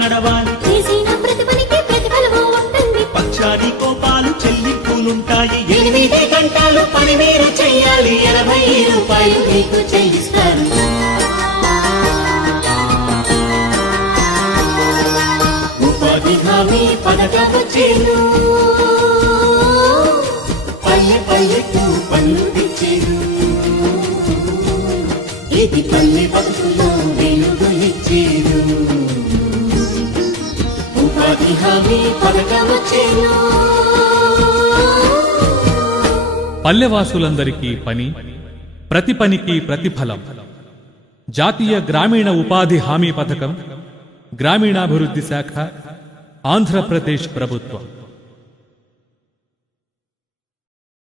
నడవాలి. చేసిన ప్రతి పనికి ప్రతిఫలము ఉంటుంది. పక్షాది కోపాలు చెల్లింపులుంటాయి. 8 గంటలు పని మీరు చెయ్యాలి. 80 రూపాయలు మీకు చెల్లిస్తారు. ఉపాధి హామీ పథకం వచ్చేను. పల్లె పల్లెకు పనులు తెచ్చేను. ఇది పల్లె బతుకులో వెలుగు ఇచ్చేను. ఉపాధి హామీ పథకం వచ్చేను. పల్లెవాసులందరికీ పని, ప్రతి పనికి ప్రతిఫలం. జాతీయ గ్రామీణ ఉపాధి హామీ పథకం, గ్రామీణాభివృద్ధి శాఖ, ఆంధ్రప్రదేశ్ ప్రభుత్వం.